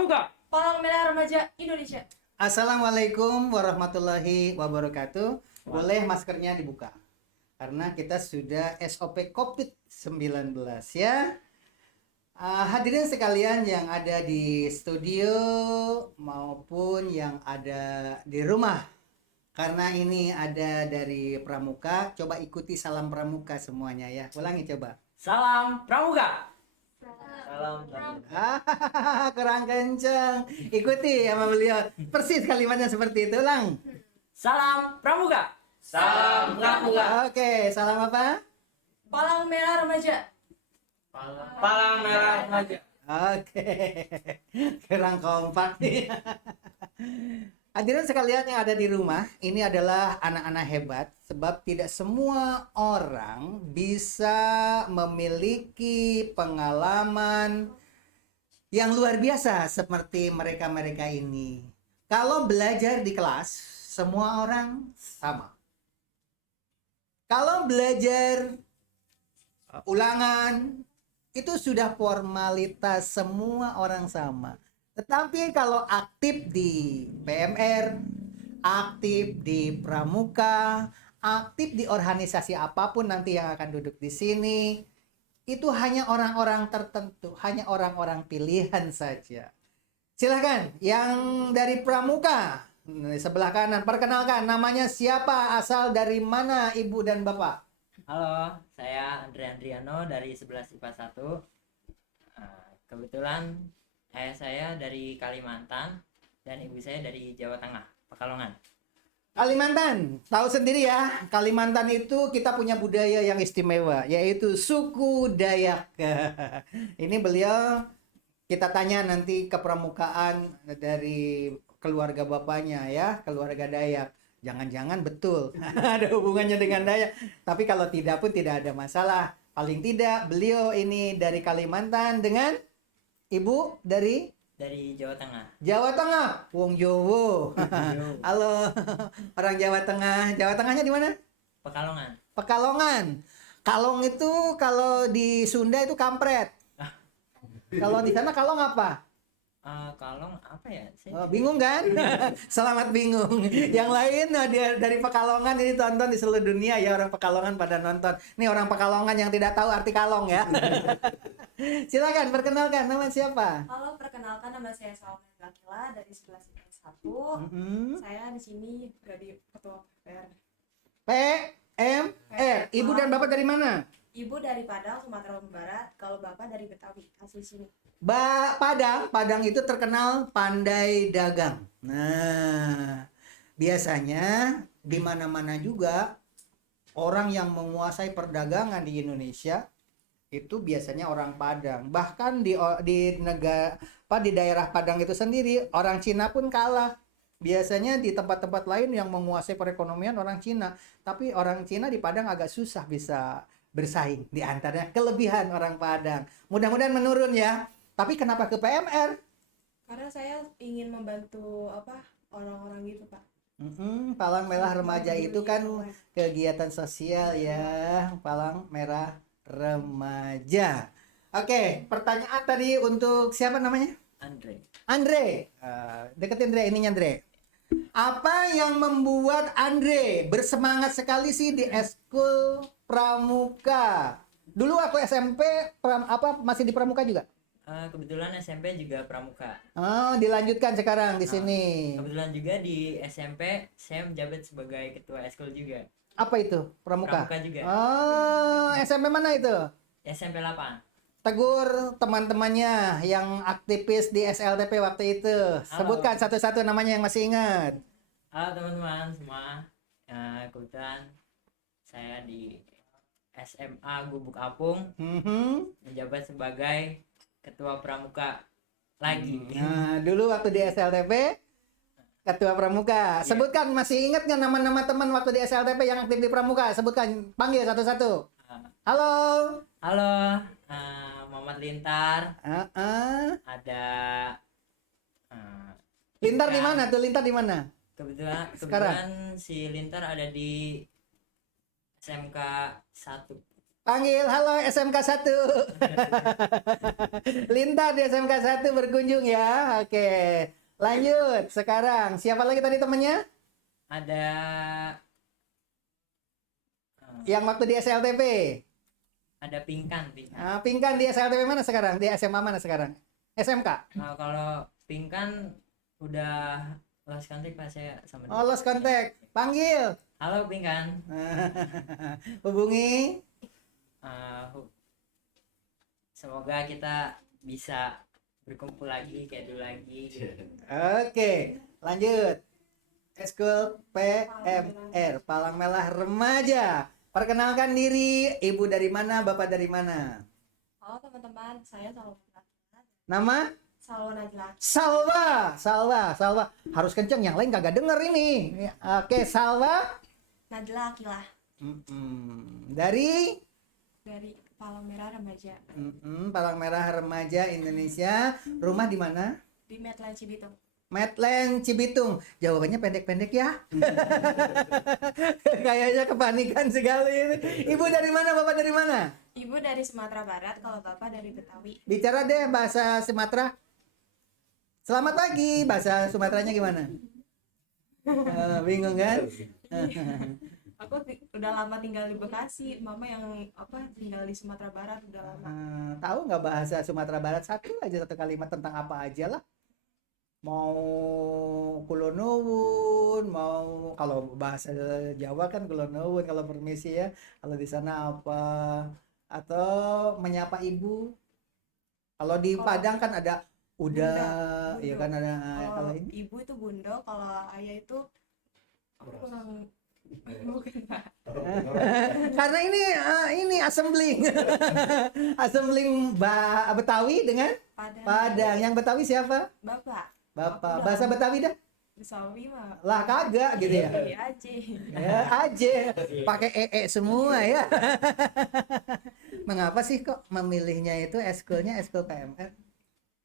Pramuka. Palang Merah Remaja Indonesia. Assalamualaikum warahmatullahi wabarakatuh. Boleh maskernya dibuka. Karena kita sudah SOP COVID-19 ya. Hadirin sekalian yang ada di studio maupun yang ada di rumah. Karena ini ada dari Pramuka, coba ikuti salam Pramuka semuanya ya. Ulangi coba. Salam Pramuka. Salam Pramuka. Kurang kenceng. Ikuti sama beliau. Persis kalimatnya seperti itu. Ulang. Salam Pramuka. Salam Pramuka. Oke, salam apa? Palang Merah Remaja. Palang Merah Remaja. Oke. Kurang kompak nih. Hadirin sekalian yang ada di rumah, ini adalah anak-anak hebat sebab tidak semua orang bisa memiliki pengalaman yang luar biasa seperti mereka-mereka ini. Kalau belajar di kelas, semua orang sama. Kalau belajar ulangan, itu sudah formalitas, semua orang sama. Tetapi kalau aktif di PMR, aktif di Pramuka, aktif di organisasi apapun nanti yang akan duduk di sini, itu hanya orang-orang tertentu, hanya orang-orang pilihan saja. Silakan, yang dari Pramuka, sebelah kanan, perkenalkan namanya siapa, asal dari mana Ibu dan Bapak? Halo, saya Andre Andriano dari 11 IPA 1. Kebetulan ayah saya dari Kalimantan dan ibu saya dari Jawa Tengah, Pekalongan. Kalimantan, tahu sendiri ya, Kalimantan itu kita punya budaya yang istimewa, yaitu suku Dayak. Ini beliau, kita tanya nanti kepramukaan dari keluarga bapaknya ya, keluarga Dayak. Jangan-jangan betul ada hubungannya dengan Dayak. Tapi kalau tidak pun tidak ada masalah. Paling tidak beliau ini dari Kalimantan dengan ibu dari Jawa Tengah. Jawa Tengah, wong Jowo. Halo, orang Jawa Tengah. Jawa Tengahnya di mana? Pekalongan. Pekalongan. Kalong itu kalau di Sunda itu kampret. Kalau di sana kalong apa? Kalong apa ya? Oh, bingung kan? Selamat bingung. Yang lain dari Pekalongan ini tonton di seluruh dunia ya, orang Pekalongan pada nonton. Ini orang Pekalongan yang tidak tahu arti kalong ya. Silakan perkenalkan, nama siapa? Halo, perkenalkan nama saya Salma Gakila dari 11 IPA 1. Saya di sini jadi ketua PMR. PMR. Ibu dan bapak dari mana? Ibu dari Padang, Sumatera Barat. Kalau bapak dari Betawi, asli sini. Padang itu terkenal pandai dagang. Nah, biasanya di mana-mana juga orang yang menguasai perdagangan di Indonesia itu biasanya orang Padang. Bahkan di daerah Padang itu sendiri orang Cina pun kalah. Biasanya di tempat-tempat lain yang menguasai perekonomian orang Cina, tapi orang Cina di Padang agak susah bisa bersaing. Di antaranya kelebihan orang Padang. Mudah-mudahan menurun ya. Tapi kenapa ke PMR? Karena saya ingin membantu orang-orang gitu, Pak. Palang Merah Remaja itu kan kegiatan sosial ya. Palang Merah Remaja. Oke, pertanyaan tadi untuk siapa namanya? Andre. Deketin Andre, ininya Andre. Apa yang membuat Andre bersemangat sekali sih di Eskul Pramuka? Dulu aku SMP masih di Pramuka juga? Kebetulan SMP juga Pramuka. Oh, dilanjutkan sekarang di sini. Kebetulan juga di SMP saya menjabat sebagai ketua eskul juga. Apa itu? Pramuka? Pramuka juga. Oh, SMP mana itu? SMP 8. Tegur teman-temannya yang aktivis di SLTP waktu itu. Sebutkan satu-satu namanya yang masih ingat. Halo teman-teman semua. Kebetulan saya di SMA Gubuk Apung menjabat sebagai ketua Pramuka lagi. Nah, dulu waktu di SLTP ketua Pramuka. Sebutkan, masih ingat nggak nama-nama teman waktu di SLTP yang aktif di Pramuka? Sebutkan, panggil satu-satu. Halo. Muhammad Lintar. Ada Lintar di mana tuh? Lintar di mana? Kebetulan si Lintar ada di SMK 1 Panggil, halo SMK 1. Lintar di SMK 1 berkunjung ya. Oke. Lanjut. Sekarang siapa lagi tadi temennya? Ada Yang waktu di SLTP. ada Pingkan. Pingkan di SLTP mana sekarang? Di SMA mana sekarang? SMK. Kalau Pingkan udah lost contact Pak, saya sama dia. Oh, lost contact. Panggil. Halo Pingkan. Hubungi. Semoga kita bisa berkumpul lagi kayak dulu lagi gitu. Oke, lanjut. Eskul PMR Palang Merah Remaja. Perkenalkan diri, ibu dari mana, bapak dari mana? Halo teman-teman, saya Salwa. Nama? Salwa Najla. Salwa. Harus kenceng, yang lain kagak denger ini. Oke, Salwa. Najla Akilah Dari dari Palang Merah Remaja Palang Merah Remaja Indonesia. Rumah di mana? di Medland Cibitung. Medland Cibitung. Jawabannya pendek-pendek ya. Kayaknya kepanikan sekali ini. Ibu dari mana, bapak dari mana? Ibu dari Sumatera Barat, kalau bapak dari Betawi. Bicara deh bahasa Sumatera. Selamat pagi, bahasa Sumateranya gimana? Bingung kan? Aku udah lama tinggal di Bekasi, mama yang tinggal di Sumatera Barat udah lama. Tahu nggak bahasa Sumatera Barat satu kalimat tentang apa aja lah? Mau kulonowun, mau kalau bahasa Jawa kan kulonowun, kalau permisi ya. Kalau di sana apa? Atau menyapa ibu. Kalau di Padang kan ada udah, ya kan ada. Kalau ini ibu itu bundo, kalau ayah itu aku kurang bukan Pak. karena ini assembling assembling Betawi dengan Padang. Yang Betawi siapa? Bapak. Bapak. Bahasa Betawi dah. Betawi mah. Lah kagak gitu ya. Iya aja. Ya aja. Pakai semua ya. Mengapa sih kok memilihnya itu eskulnya eskul PMR?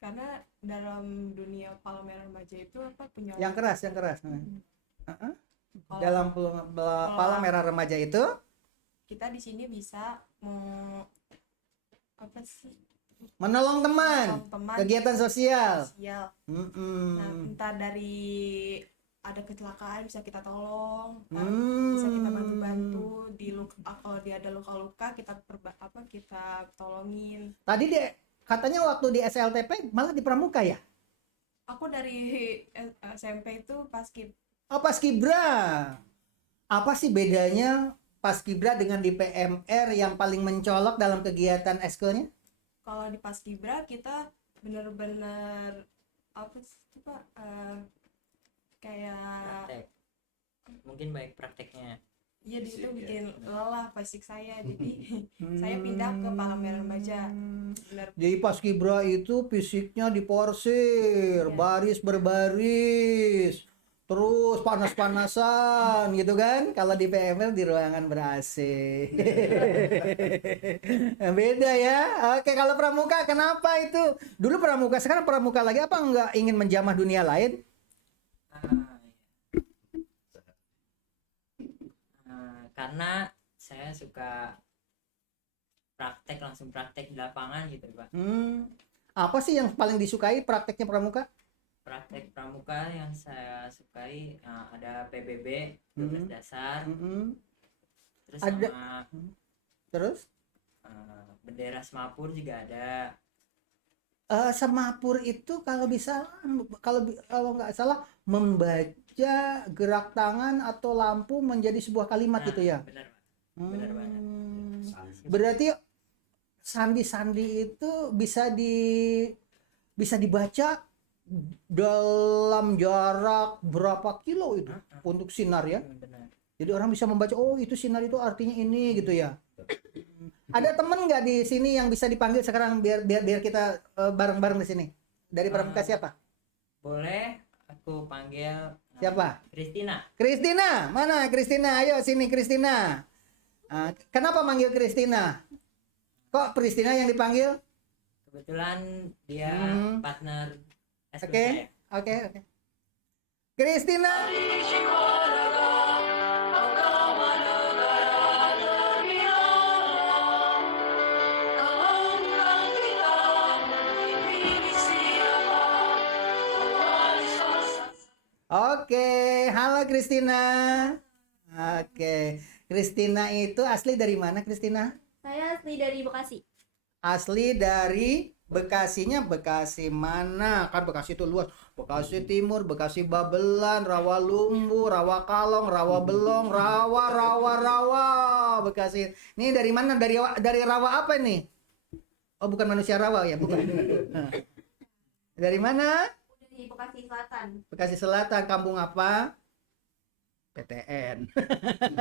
Karena dalam dunia Palang Merah Remaja itu punya Yang keras. Dalam Palang Merah Remaja itu kita di sini bisa menolong teman, kegiatan sosial. Nah, entah dari ada kecelakaan bisa kita tolong, bisa kita bantu-bantu kalau dia ada luka-luka kita tolongin. Tadi katanya waktu di SLTP malah di Pramuka ya? Aku dari SMP itu Paskibra. Apa sih bedanya Paskibra dengan di PMR yang paling mencolok dalam kegiatan eskulnya? Kalau di Paskibra kita benar-benar kayak Praktek. Mungkin baik prakteknya. Iya, itu bikin lelah fisik saya, jadi saya pindah ke Palang Merah Remaja. Jadi Paskibra itu fisiknya diporsir, baris berbaris, terus panas-panasan gitu kan. Kalau di PMR di ruangan ber-AC. Beda ya. Oke, kalau Pramuka kenapa itu? Dulu Pramuka, sekarang Pramuka lagi apa enggak ingin menjamah dunia lain? Karena saya suka langsung praktek di lapangan gitu Pak. Apa sih yang paling disukai prakteknya Pramuka? Praktek Pramuka yang saya sukai ada PBB 12 dasar, terus ada sama terus bendera Semapur juga ada. Semapur itu kalau nggak salah membaca gerak tangan atau lampu menjadi sebuah kalimat gitu ya. Benar banget. Berarti sandi-sandi itu bisa dibaca dalam jarak berapa kilo itu untuk sinar ya. Benar. Jadi orang bisa membaca, oh itu sinar itu artinya ini gitu ya. Ada temen nggak di sini yang bisa dipanggil sekarang biar kita bareng-bareng di sini? Dari Pramuka siapa? Boleh aku panggil siapa? Kristina. Mana Kristina? Ayo sini Kristina. Kenapa manggil Kristina? Kok Kristina yang dipanggil? Kebetulan dia partner eskul Oke. saya. Oke. Kristina. Kristina. Oke. Kristina itu asli dari mana, Kristina? Saya asli dari Bekasi. Asli dari Bekasinya Bekasi mana? Kan Bekasi itu luas. Bekasi Timur, Bekasi Babelan, Rawalumbu, Rawakalong, Rawabelong, Rawa. Bekasi. Ini dari mana? Dari rawa apa nih? Oh, bukan manusia rawa ya, bukan. Nah. Dari mana? Dari Bekasi Selatan. Bekasi Selatan, kampung apa? PTN.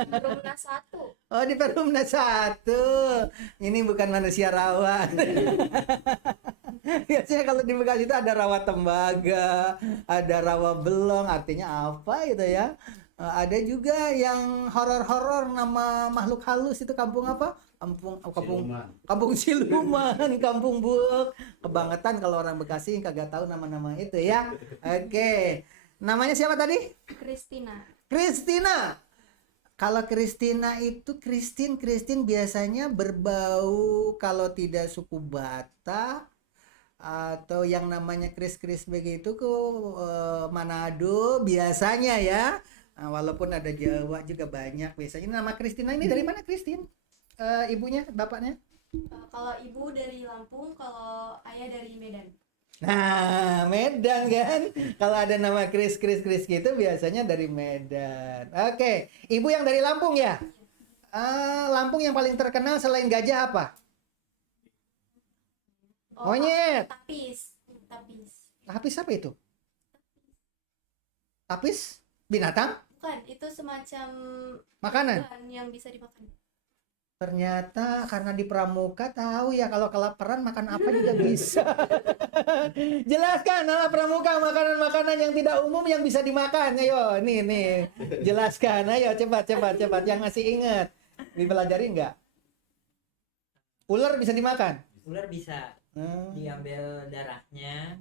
Perumnas 1. Oh, di Perumnas 1. Ini bukan manusia rawa. Biasanya kalau di Bekasi itu ada rawa tembaga, ada rawa belong, artinya apa itu ya? Ada juga yang horor-horor nama makhluk halus itu kampung apa? Kampung Siluman, Kampung Buuk. Kebangetan kalau orang Bekasi kagak tahu nama-nama itu ya. Oke. Namanya siapa tadi? Kristina. Kalau Kristina itu Kristin biasanya berbau kalau tidak suku Batak atau yang namanya Kris begitu ke Manado biasanya ya. Nah, walaupun ada Jawa juga banyak biasanya. Nama Kristina ini dari mana, Kristin? Ibunya, bapaknya? Kalau ibu dari Lampung, kalau ayah dari Medan. Nah, Medan kan. Kalau ada nama Kris gitu biasanya dari Medan. Oke, ibu yang dari Lampung ya? Lampung yang paling terkenal selain gajah apa? Monyet. Tapis. Tapis apa itu? Tapis binatang? Bukan, itu semacam Makanan. bahan yang bisa dimakan. Ternyata karena di pramuka tahu ya kalau kelaparan makan apa juga bisa. Jelaskan anak pramuka makanan-makanan yang tidak umum yang bisa dimakan. Ayo, nih. Jelaskan. Ayo cepat. Yang masih ingat. Dipelajari enggak? Ular bisa dimakan? Ular bisa diambil darahnya,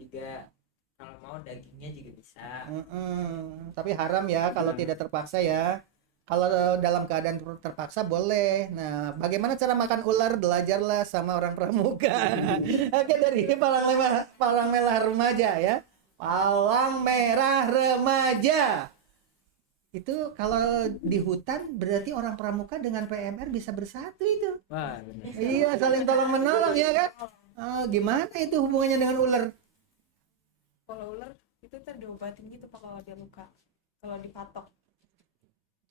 juga kalau mau dagingnya juga bisa. Tapi haram ya kalau tidak terpaksa ya. Kalau dalam keadaan terpaksa boleh. Nah, bagaimana cara makan ular? Belajarlah sama orang pramuka. Oke, dari palang merah remaja ya. Palang merah remaja. Itu kalau di hutan berarti orang pramuka dengan PMR bisa bersatu itu. Wah, benar. Iya, saling tolong menolong ya kan? Gimana itu hubungannya dengan ular? Kalau ular itu diobatin gitu Pak kalau dia luka. Kalau dipatok.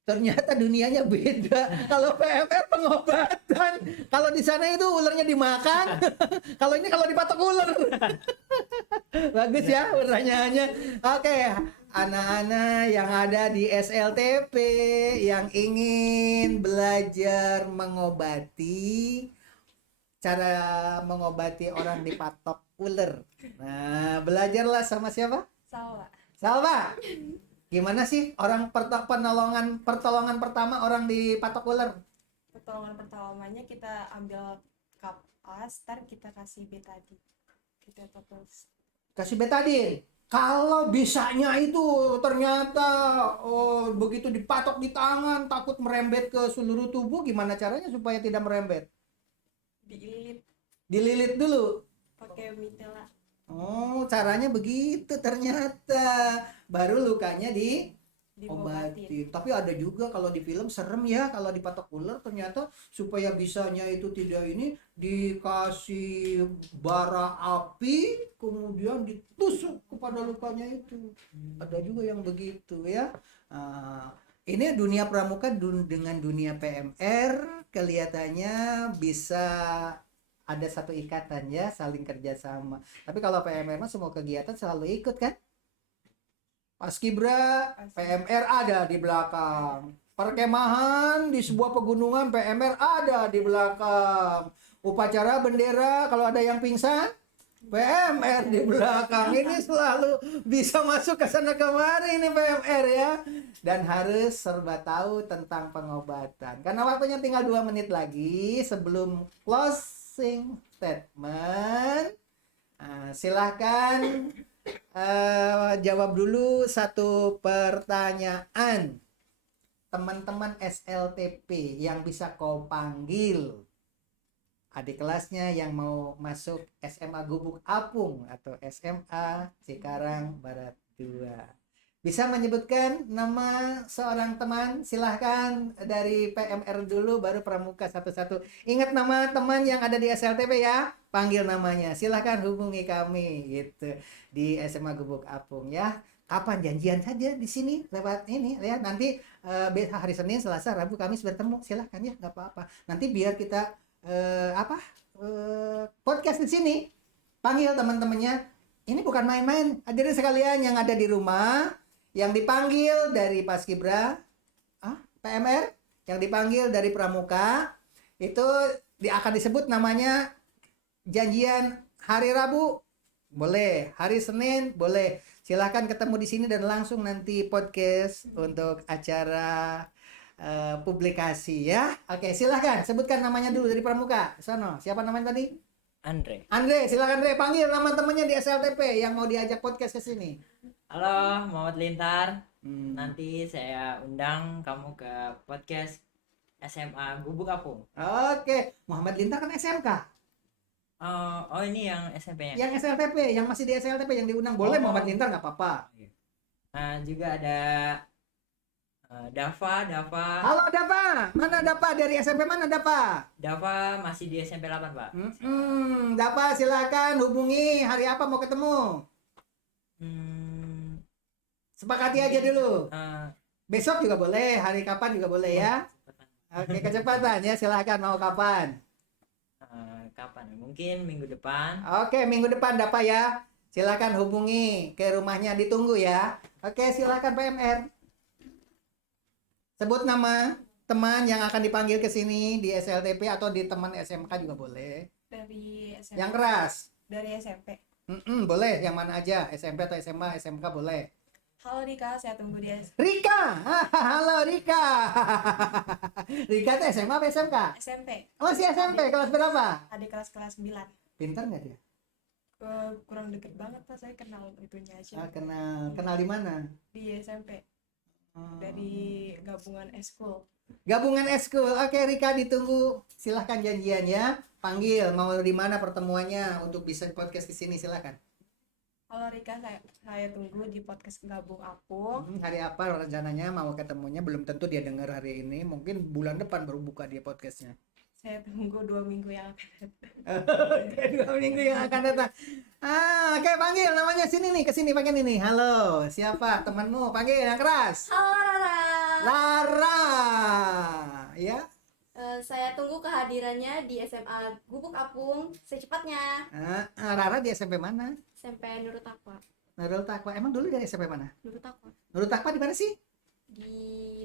Ternyata dunianya beda. Kalau PMR pengobatan, kalau di sana itu ularnya dimakan. Kalau ini kalau dipatok ular. Bagus ya pertanyaannya. Oke, anak-anak yang ada di SLTP yang ingin belajar mengobati, cara mengobati orang dipatok ular. Nah, belajarlah sama siapa? Salwa. Gimana sih orang pertolongan pertama orang dipatok ular? Pertolongan pertamanya kita ambil kapas, ntar kita kasih betadine. Kita terus Kasih betadine. Kalau bisanya itu ternyata begitu dipatok di tangan takut merembet ke seluruh tubuh, gimana caranya supaya tidak merembet? Dililit dulu. Pakai mitela. Oh, caranya begitu ternyata. Baru lukanya diobatin. Tapi ada juga kalau di film serem ya, kalau dipatok ular ternyata supaya bisanya itu tidak ini dikasih bara api kemudian ditusuk kepada lukanya itu. Ada juga yang begitu ya. Ini dunia pramuka dengan dunia PMR kelihatannya bisa ada satu ikatan ya, saling kerjasama. Tapi kalau PMR mah semua kegiatan selalu ikut kan? Paskibra, PMR ada di belakang. Perkemahan di sebuah pegunungan, PMR ada di belakang. Upacara bendera, kalau ada yang pingsan, PMR di belakang. Ini selalu bisa masuk ke sana kemari ini PMR ya. Dan harus serba tahu tentang pengobatan. Karena waktunya tinggal 2 menit lagi sebelum closing statement. Silahkan jawab dulu satu pertanyaan. Teman-teman SLTP yang bisa kau panggil, adik kelasnya yang mau masuk SMA Gubuk Apung atau SMA Cikarang Barat 2. Bisa menyebutkan nama seorang teman, silahkan dari PMR dulu, baru Pramuka satu-satu. Ingat nama teman yang ada di SLTP ya, panggil namanya. Silahkan hubungi kami gitu di SMA Gubuk Apung ya. Kapan janjian saja di sini lewat ini ya. Nanti hari Senin, Selasa, Rabu, Kamis bertemu. Silahkan ya, nggak apa-apa. Nanti biar kita podcast di sini. Panggil teman-temannya. Ini bukan main-main. Hadirin sekalian yang ada di rumah, yang dipanggil dari Paskibra, PMR, yang dipanggil dari Pramuka, itu akan disebut namanya janjian hari Rabu, boleh, hari Senin, boleh. Silahkan ketemu di sini dan langsung nanti podcast untuk acara publikasi ya. Oke, silahkan sebutkan namanya dulu dari Pramuka. Sono, siapa namanya tadi? Andre. Andre, silakan Andre, panggil nama temannya di SLTP yang mau diajak podcast ke sini. Halo, Muhammad Lintar. Nanti saya undang kamu ke podcast SMA Gubuk Apung. Oke, Muhammad Lintar kan SMK. Oh ini yang SMP-nya. Yang SLTP, yang masih di SLTP yang diundang. Boleh Muhammad Lintar nggak apa-apa. Nah, juga ada Dava. Halo Dava, mana Dava dari SMP mana Dava? Dava masih di SMP 8, Pak. Dava silakan hubungi hari apa mau ketemu. Sepakati aja dulu. Besok juga boleh, hari kapan juga boleh ya. Oke, kecepatan ya, silakan mau kapan? Kapan? Mungkin minggu depan. Oke, minggu depan Dava ya. Silakan hubungi ke rumahnya, ditunggu ya. Oke, silakan PMR. Sebut nama teman yang akan dipanggil ke sini di SLTP atau di teman SMK juga boleh. Dari SMP. Yang keras. Dari SMP. Boleh, yang mana aja, SMP atau SMA, SMK boleh. Halo Rika, saya tunggu di Rika, halo Rika. Rika itu SMA atau SMK? SMP. Masih SMP, kelas berapa? Adik kelas 9. Pintar nggak dia? Kurang deket banget Pak, saya kenal itunya aja. Kenal di mana? Di SMP. Dari gabungan eskul. Gabungan eskul. Oke Rika, ditunggu. Silahkan janjian ya. Panggil mau di mana pertemuannya untuk bisa podcast di sini, silahkan. Halo Rika, saya tunggu di podcast Gabung Apung. Hari apa rencananya mau ketemunya? Belum tentu dia dengar hari ini. Mungkin bulan depan baru buka dia podcastnya. Saya tunggu 2 minggu yang akan datang. Oke, 2 minggu yang akan datang. Oke, panggil namanya sini nih, kesini panggil ini. Halo, siapa temanmu? Panggil yang keras. Halo Rara. Lara, ya. Saya tunggu kehadirannya di SMA Gubuk Apung secepatnya. Rara di SMP mana? SMP Nurul Taqwa. Nurul Taqwa. Emang dulu dari SMP mana? Nurul Taqwa. Nurul Taqwa di mana sih? Di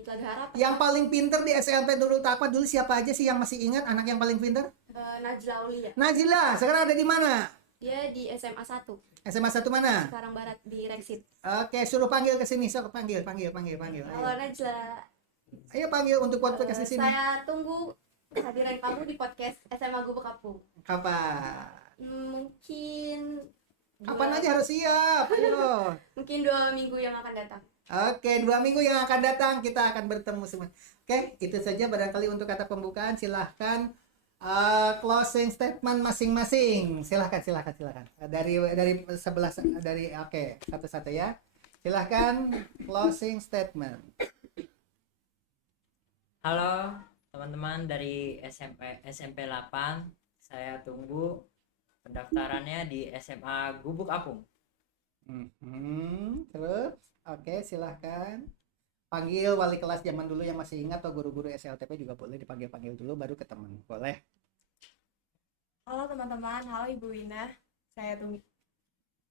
Telaga Harap. Yang paling pinter di SMP Nurul Taqwa dulu siapa aja sih yang masih ingat anak yang paling pinter? Najla Aulia. Najila, sekarang ada di mana? Dia di SMA 1. SMA 1 mana? Sekarang Barat di Reksit. Oke, suruh panggil ke sini, panggil. Halo Najla. Ayo panggil untuk podcast di sini. Saya tunggu kehadiran kamu di podcast SMA Gubuk Apung. Kapan? Mungkin Kapan aja harus siap. Ayo. Mungkin 2 minggu yang akan datang. Oke, 2 minggu yang akan datang kita akan bertemu semua. Oke, itu saja barangkali untuk kata pembukaan. Silahkan closing statement masing-masing. Silahkan. Dari sebelah oke, satu-satu ya. Silahkan closing statement. Halo teman-teman dari SMP 8. Saya tunggu pendaftarannya di SMA Gubuk Apung. Terus, oke, silahkan panggil wali kelas zaman dulu yang masih ingat atau guru-guru SLTP juga boleh dipanggil dulu baru ke teman. Boleh. Halo teman-teman, halo Ibu Wina. Saya tunggu.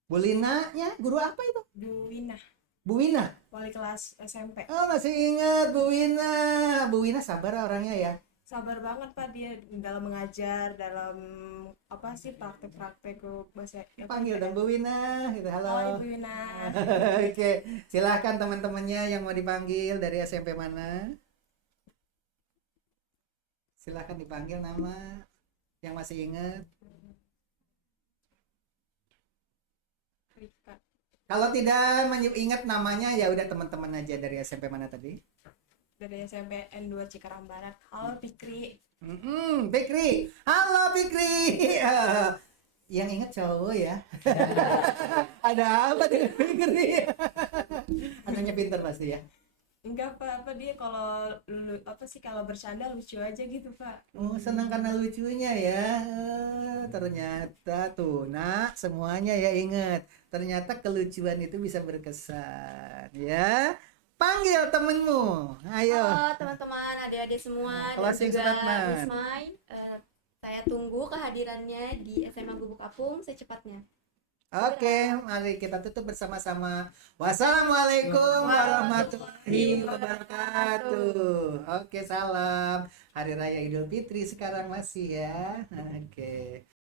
Bu Lina ya, guru apa itu? Bu Wina, Bu Wina. wali kelas SMP. Oh, masih ingat Bu Wina. Bu Wina sabar orangnya ya. Sabar banget Pak dia dalam mengajar, dalam apa sih praktek-praktek bahasa. Panggil dong Bu Wina gitu. Halo Halo. Ibu Wina. Oke, silahkan teman-temannya yang mau dipanggil dari SMP mana? Silahkan dipanggil nama yang masih ingat. Rika. Kalau tidak ingat namanya ya udah teman-teman aja dari SMP mana tadi? Dari SMP N2 Cikarang Barat. Halo Fikri. Fikri. Halo Fikri. Yang ingat cowok ya. Ada apa dengan Fikri? Ada Anaknya pintar pasti ya. Enggak Pak, apa dia kalau kalau bercanda lucu aja gitu Pak. Oh, senang karena lucunya ya. Ternyata tuh, nak, semuanya ya ingat. Ternyata kelucuan itu bisa berkesan, ya. Panggil temenmu. Ayo. Halo teman-teman, adik-adik semua, dan Closing juga statement. Wismai. Saya tunggu kehadirannya di SMA Gubuk Apung secepatnya. Oke, mari kita tutup bersama-sama. Wassalamualaikum warahmatullahi wabarakatuh. Oke, salam. Hari Raya Idul Fitri sekarang masih ya. Oke.